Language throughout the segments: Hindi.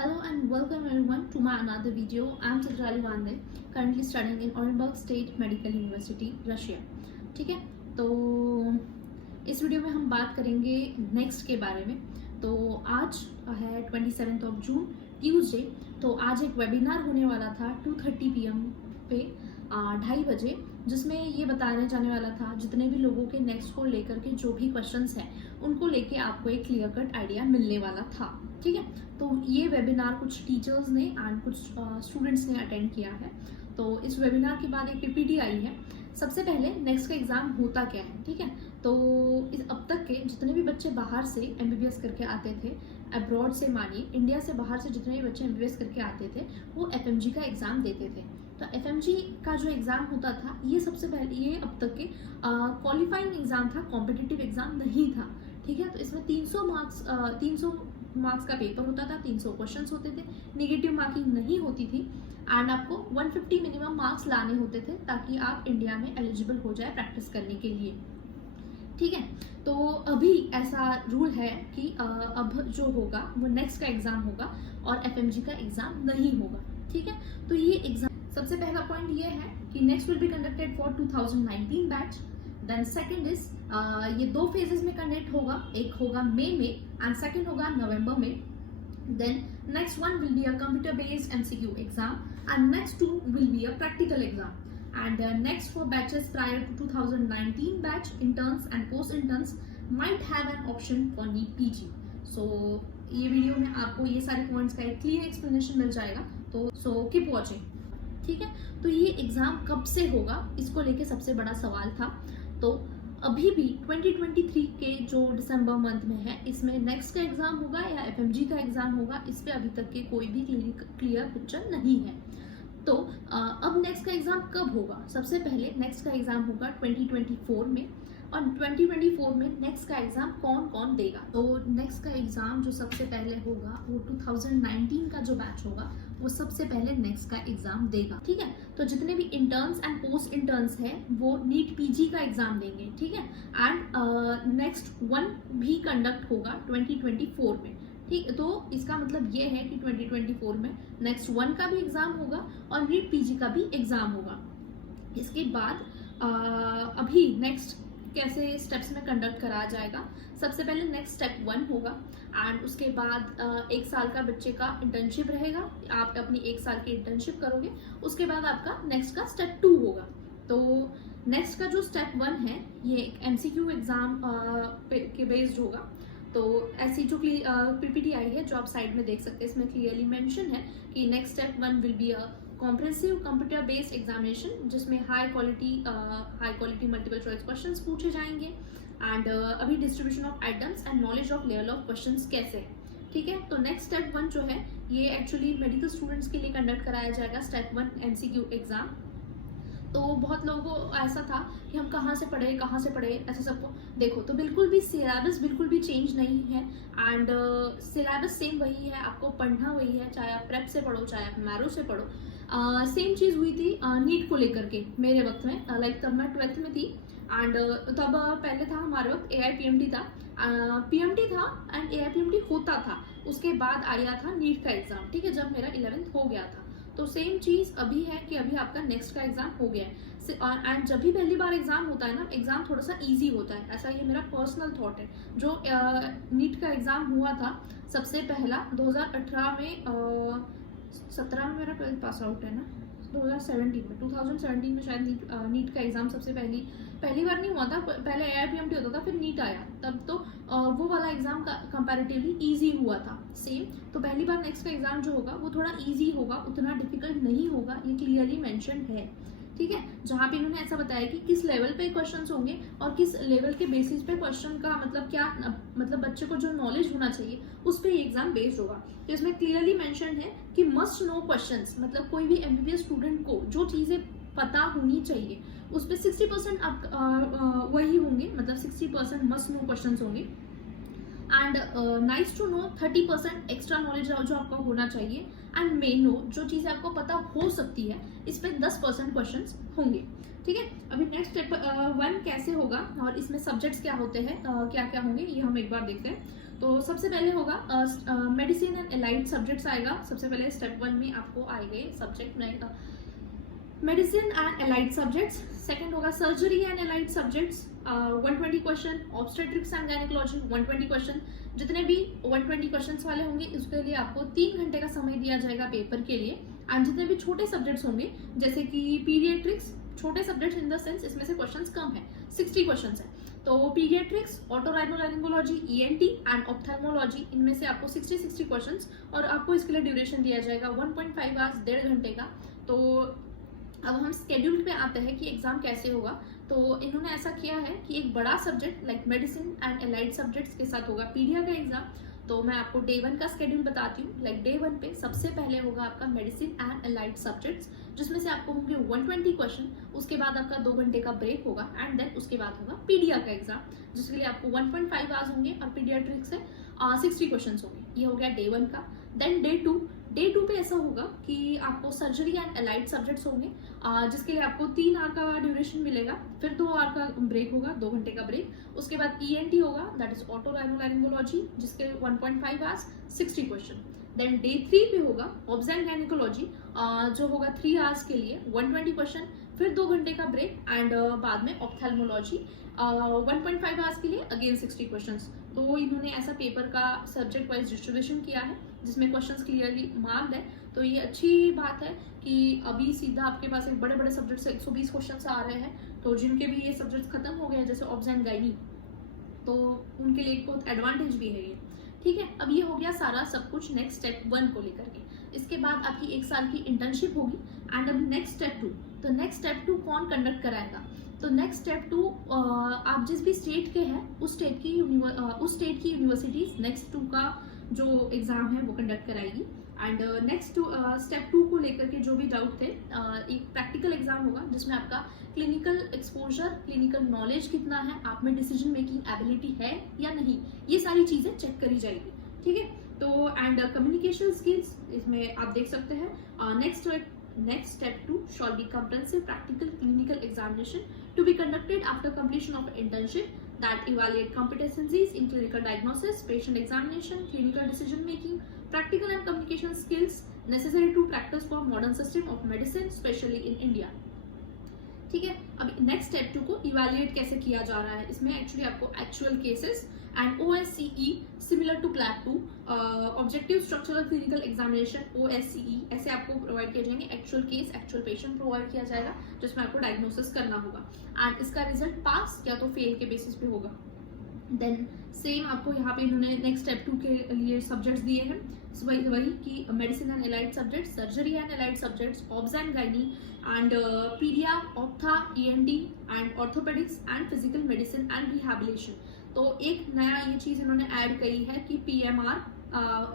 Hello and welcome everyone to my another video. I am Chitrali Vande, currently studying in Orenburg State Medical University, Russia. ठीक है, तो इस वीडियो में हम बात करेंगे नेक्स्ट के बारे में। तो आज है 27 जून ट्यूसडे। तो आज एक वेबिनार होने वाला था 2:30 PM पे 2:30 बजे, जिसमें ये बताने जाने वाला था जितने भी लोगों के नेक्स्ट को लेकर के जो भी क्वेश्चंस हैं उनको लेके आपको एक क्लियर कट आइडिया मिलने वाला था। ठीक है, तो ये वेबिनार कुछ टीचर्स ने एंड कुछ स्टूडेंट्स ने अटेंड किया है। तो इस वेबिनार के बाद एक पीपीटी आई है। सबसे पहले नेक्स्ट का एग्ज़ाम होता क्या है, ठीक है। तो अब तक के जितने भी बच्चे बाहर से एमबीबीएस करके आते थे, अब्रॉड से मानिए इंडिया से बाहर से जितने भी बच्चे एमबीबीएस करके आते थे वो एफएमजी का एग्ज़ाम देते थे। तो एफएमजी का जो एग्ज़ाम होता था ये सबसे पहले ये अब तक के क्वालिफाइंग एग्ज़ाम था, कॉम्पिटिटिव एग्ज़ाम नहीं था। ठीक है, तो इसमें 300 मार्क्स का पेपर होता था, 300 क्वेश्चंस होते थे, नेगेटिव मार्किंग नहीं होती थी एंड आपको 150 मिनिमम मार्क्स लाने होते थे ताकि आप इंडिया में एलिजिबल हो जाए प्रैक्टिस करने के लिए। ठीक है, तो अभी ऐसा रूल है कि अब जो होगा वो नेक्स्ट का एग्ज़ाम होगा और एफएमजी का एग्ज़ाम नहीं होगा। ठीक है, तो ये एग्ज़ाम सबसे पहला पॉइंट ये है कि next will be conducted for 2019 batch. Then second is ये 2 फेजेस में कंडक्ट होगा, एक होगा मई में एंड सेकेंड होगा नवंबर में। Then next one will be a computer based MCQ exam and next 2 will be a practical exam and next 4 batches prior to 2019 batch interns and post interns might have an option for NEET PG। So ये वीडियो में आपको ये सारे पॉइंट्स का एक क्लियर एक्सप्लेनेशन मिल जाएगा, तो सो कीप वॉचिंग। ठीक है, तो ये एग्ज़ाम कब से होगा इसको लेके सबसे बड़ा सवाल था। तो अभी भी 2023 के जो दिसंबर मंथ में है इसमें नेक्स्ट का एग्ज़ाम होगा या एफएमजी का एग्ज़ाम होगा, इस पे अभी तक के कोई भी क्लियर पिक्चर नहीं है। तो अब नेक्स्ट का एग्ज़ाम कब होगा? सबसे पहले नेक्स्ट का एग्ज़ाम होगा 2024 में, और 2024 में नेक्स्ट का एग्ज़ाम कौन कौन देगा? तो नेक्स्ट का एग्ज़ाम जो सबसे पहले होगा वो 2019 का जो बैच होगा वो सबसे पहले नेक्स्ट का एग्ज़ाम देगा। ठीक है, तो जितने भी इंटर्न्स एंड पोस्ट इंटर्न्स हैं वो नीट PG का एग्ज़ाम देंगे। ठीक है, एंड नेक्स्ट 1 भी कंडक्ट होगा 2024 में। ठीक, तो इसका मतलब ये है कि 2024 में नेक्स्ट 1 का भी एग्ज़ाम होगा और नीट PG का भी एग्ज़ाम होगा। इसके बाद अभी नेक्स्ट कैसे स्टेप्स में कंडक्ट कराया जाएगा? सबसे पहले नेक्स्ट स्टेप 1 होगा एंड उसके बाद 1 साल का बच्चे का इंटर्नशिप रहेगा, आप अपनी 1 साल की इंटर्नशिप करोगे। उसके बाद आपका नेक्स्ट का स्टेप 2 होगा। तो नेक्स्ट का जो स्टेप 1 है ये एक MCQ एग्ज़ाम के बेस्ड होगा। तो ऐसी जो PPT आई है जो आप साइड में देख सकते हैं, इसमें क्लियरली मेंशन है कि next step 1 will be a comprehensive computer based examination, जिसमें high quality multiple choice questions पूछे जाएंगे एंड अभी distribution of items and knowledge of level of questions कैसे है। ठीक है, तो नेक्स्ट स्टेप 1 जो है ये एक्चुअली मेडिकल स्टूडेंट्स के लिए कंडक्ट कराया जाएगा, स्टेप 1 MCQ एग्जाम। तो बहुत लोगों को ऐसा था कि हम कहाँ से पढ़े ऐसा सबको देखो, तो बिल्कुल भी सिलेबस बिल्कुल भी चेंज नहीं है एंड सिलेबस सेम वही है, आपको पढ़ना वही है, चाहे आप प्रेप से पढ़ो चाहे आप मैरो से पढ़ो। सेम चीज़ हुई थी नीट को लेकर के मेरे वक्त में, लाइक तब मैं 12th में थी एंड तब पहले था हमारे वक्त AIPMT था, PMT था एंड AIPMT होता था, उसके बाद आया था नीट का एग्ज़ाम। ठीक है, जब मेरा 11th हो गया था। तो सेम चीज़ अभी है कि अभी आपका नेक्स्ट का एग्ज़ाम हो गया है एंड जब भी पहली बार एग्ज़ाम होता है ना, एग्ज़ाम थोड़ा सा इजी होता है, ऐसा ये मेरा पर्सनल थॉट है। जो नीट का एग्ज़ाम हुआ था सबसे पहला 2018 में, 17 में मेरा 12th पास आउट है ना, 2017 में शायद नीट का एग्ज़ाम सबसे पहली बार नहीं हुआ था, पहले AIPMT होता था फिर नीट आया, तब तो वो वाला एग्ज़ाम कंपैरेटिवली इजी हुआ था सेम। तो पहली बार नेक्स्ट का एग्ज़ाम जो होगा वो थोड़ा इजी होगा, उतना डिफिकल्ट नहीं होगा, ये क्लियरली मेंशन है। ठीक है, जहाँ पे इन्होंने ऐसा बताया कि किस लेवल पे क्वेश्चंस होंगे और किस लेवल के बेसिस पे क्वेश्चन का मतलब क्या, मतलब बच्चे को जो नॉलेज होना चाहिए उस पर ये एग्जाम बेस्ड होगा। तो इसमें क्लियरली मेंशन है कि मस्ट नो क्वेश्चंस, मतलब कोई भी MBBS स्टूडेंट को जो चीज़ें पता होनी चाहिए उस पर 60% आप वही होंगे, मतलब 60% मस्ट नो क्वेश्चन होंगे and nice to know 30% extra knowledge जो आपका होना चाहिए एंड मे नो जो चीज़ें आपको पता हो सकती है, इस पर 10% क्वेश्चन होंगे। ठीक है, अभी नेक्स्ट स्टेप 1 कैसे होगा और इसमें सब्जेक्ट्स क्या होते हैं, क्या क्या होंगे ये हम एक बार देखते हैं। तो सबसे पहले होगा मेडिसिन एंड एलाइड सब्जेक्ट्स आएगा। सबसे पहले स्टेप 1 में आपको आएंगे सब्जेक्ट में आएगा medicine and allied subjects. Second होगा surgery and allied subjects 120 question. Obstetrics and gynaecology 120 question. जितने भी 120 क्वेश्चंस वाले होंगे उसके लिए आपको 3 घंटे का समय दिया जाएगा पेपर के लिए। एंड जितने भी छोटे सब्जेक्ट्स होंगे जैसे कि पीडियाट्रिक्स, छोटे सब्जेक्ट्स इन द सेंस इसमें से क्वेश्चंस कम है, 60 क्वेश्चंस है। तो पीडियाट्रिक्स, ऑटोराइनोलैरिंगोलॉजी, ईएनटी एंड ऑप्थेल्मोलॉजी, इनमें से आपको 60 क्वेश्चंस और आपको इसके लिए ड्यूरेशन दिया जाएगा 1.5 आवर्स, 1.5 घंटे का। तो अब हम स्केड्यूल पे आते हैं कि एग्जाम कैसे होगा। तो इन्होंने ऐसा किया है कि एक बड़ा subject like medicine and allied subjects के साथ होगा पीडिया का एग्जाम। तो मैं आपको डे 1 का स्केड्यूल बताती हूँ। लाइक डे 1 पे सबसे पहले होगा आपका मेडिसिन एंड एलाइड सब्जेक्ट्स, जिसमें से आपको होंगे 120 क्वेश्चन। उसके बाद आपका 2 घंटे का ब्रेक होगा एंड देन उसके बाद होगा पीडिया का एग्जाम, जिसके लिए आपको 1.5 आवर्स होंगे और पीडियाट्रिक्स से 60 क्वेश्चन होंगे। ये हो गया डे 1 का। देन डे 2 पे ऐसा होगा कि आपको सर्जरी एंड एलाइड सब्जेक्ट्स होंगे, जिसके लिए आपको 3 आवर का ड्यूरेशन मिलेगा, फिर 2 आवर का ब्रेक होगा, 2 घंटे का ब्रेक। उसके बाद ईएनटी होगा, दैट इज ऑटोराइनोलैरिंगोलॉजी, जिसके 1.5 आवर्स, 60 क्वेश्चन। देन डे 3 पे होगा ऑब्स एंड गायनेकोलॉजी, जो होगा 3 आवर्स के लिए 120 क्वेश्चन, फिर 2 घंटे का ब्रेक एंड बाद में ऑप्थेल्मोलॉजी 1.5 आवर्स के लिए अगेन 60 क्वेश्चंस। तो इन्होंने ऐसा पेपर का सब्जेक्ट वाइज डिस्ट्रीब्यूशन किया है जिसमें क्वेश्चंस क्लियरली मार्क्ड है। तो ये अच्छी बात है कि अभी सीधा आपके पास एक बड़े बड़े सब्जेक्ट से 120 क्वेश्चंस आ रहे हैं। तो जिनके भी ये सब्जेक्ट खत्म हो गए जैसे ऑब्स एंड गायनी, तो उनके लिए एक बहुत एडवांटेज भी है ये। ठीक है, अब ये हो गया सारा सब कुछ नेक्स्ट स्टेप 1 को लेकर के। इसके बाद आपकी 1 साल की इंटर्नशिप होगी एंड अब नेक्स्ट स्टेप 2। तो नेक्स्ट स्टेप 2 कौन कंडक्ट कराएगा? तो नेक्स्ट स्टेप 2 आप जिस भी स्टेट के हैं उस स्टेट की यूनिवर्सिटीज नेक्स्ट 2 का जो एग्जाम है वो कंडक्ट कराएगी। एंड नेक्स्ट स्टेप 2 को लेकर के जो भी डाउट थे, एक प्रैक्टिकल एग्जाम होगा जिसमें आपका क्लिनिकल एक्सपोजर, क्लिनिकल नॉलेज कितना है, आप में डिसीजन मेकिंग एबिलिटी है या नहीं, ये सारी चीजें चेक करी जाएगी। ठीक है, तो एंड कम्युनिकेशन स्किल्स इसमें आप देख सकते हैं। Next step 2 shall be comprehensive practical clinical examination to be conducted after completion of internship that evaluate competencies in clinical diagnosis, patient examination, clinical decision making, practical and communication skills necessary to practice for modern system of medicine, especially in India. ठीक है, अब नेक्स्ट स्टेप 2 को इवैल्यूएट कैसे किया जा रहा है, इसमें एक्चुअली आपको actual cases and OSCE similar to clap 2, objective structural clinical examination OSCE ऐसे आपको प्रोवाइड किए जाएंगे। Actual case, actual patient provide किया जाएगा जिसमें आपको डायग्नोसिस करना होगा एंड इसका रिजल्ट पास या तो फेल के बेसिस पे होगा। देन सेम आपको यहाँ पे इन्होंने नेक्स्ट स्टेप 2 के लिए सब्जेक्ट्स दिए हैं, वही कि medicine and allied subjects, surgery and allied subjects, obs and gynae and paedia, ophtha, ENT and orthopaedics and physical medicine and rehabilitation. तो एक नया ये चीज़ इन्होंने ऐड करी है कि PMR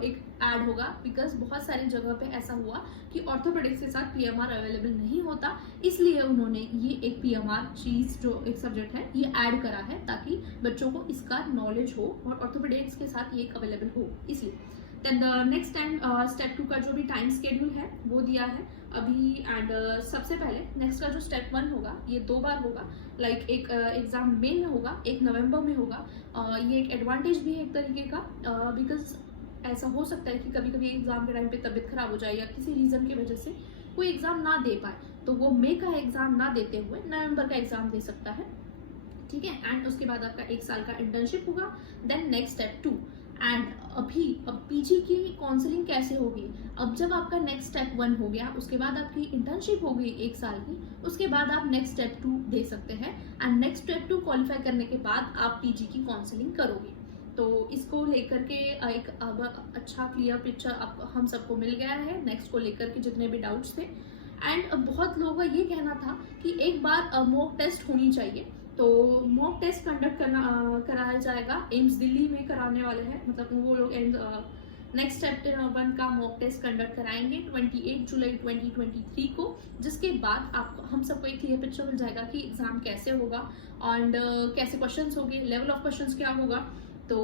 एक ऐड होगा, बिकॉज बहुत सारी जगह पे ऐसा हुआ कि ऑर्थोपेडिक्स के साथ PMR अवेलेबल नहीं होता, इसलिए उन्होंने ये एक PMR चीज़ जो एक सब्जेक्ट है ये ऐड करा है ताकि बच्चों को इसका नॉलेज हो और ऑर्थोपेडिक्स के साथ ये एक अवेलेबल हो, इसलिए। Then the next time step 2 का जो भी टाइम शेड्यूल है वो दिया है अभी। एंड सबसे पहले नेक्स्ट का जो स्टेप 1 होगा ये 2 बार होगा, लाइक एक एग्जाम मई में होगा, एक नवंबर में होगा। ये एक एडवांटेज भी है एक तरीके का, बिकॉज ऐसा हो सकता है कि कभी कभी एग्जाम के टाइम पे तबीयत खराब हो जाए या किसी रीजन की वजह से कोई एग्जाम ना दे पाए, तो वो मई का एग्जाम ना देते हुए नवंबर का एग्जाम दे सकता है। ठीक है, एंड उसके बाद आपका 1 साल का इंटर्नशिप होगा। देन नेक्स्ट स्टेप 2 एंड अब PG की काउंसलिंग कैसे होगी? अब जब आपका नेक्स्ट स्टेप 1 हो गया, उसके बाद आपकी इंटर्नशिप हो गई 1 साल की, उसके बाद आप नेक्स्ट स्टेप 2 दे सकते हैं एंड नेक्स्ट स्टेप 2 क्वालिफाई करने के बाद आप PG की काउंसलिंग करोगे। तो इसको लेकर के एक अब अच्छा क्लियर पिक्चर अब हम सबको मिल गया है नेक्स्ट को लेकर के जितने भी डाउट्स थे। एंड बहुत लोगों का ये कहना था कि एक बार मॉक टेस्ट होनी चाहिए, तो मॉक टेस्ट कंडक्ट कराया जाएगा, एम्स दिल्ली में कराने वाले हैं, मतलब वो लोग नेक्स्ट स्टेप 1 का मॉक टेस्ट कंडक्ट कराएंगे 28 जुलाई 2023 को, जिसके बाद आपको हम सबको एक क्लियर पिक्चर मिल जाएगा कि एग्जाम कैसे होगा एंड कैसे क्वेश्चंस होंगे, लेवल ऑफ क्वेश्चंस क्या होगा। तो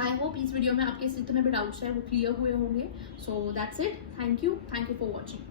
आई होप इस वीडियो में आपके जितने भी डाउट्स हैं वो क्लियर हुए होंगे। So that's it, thank you for watching.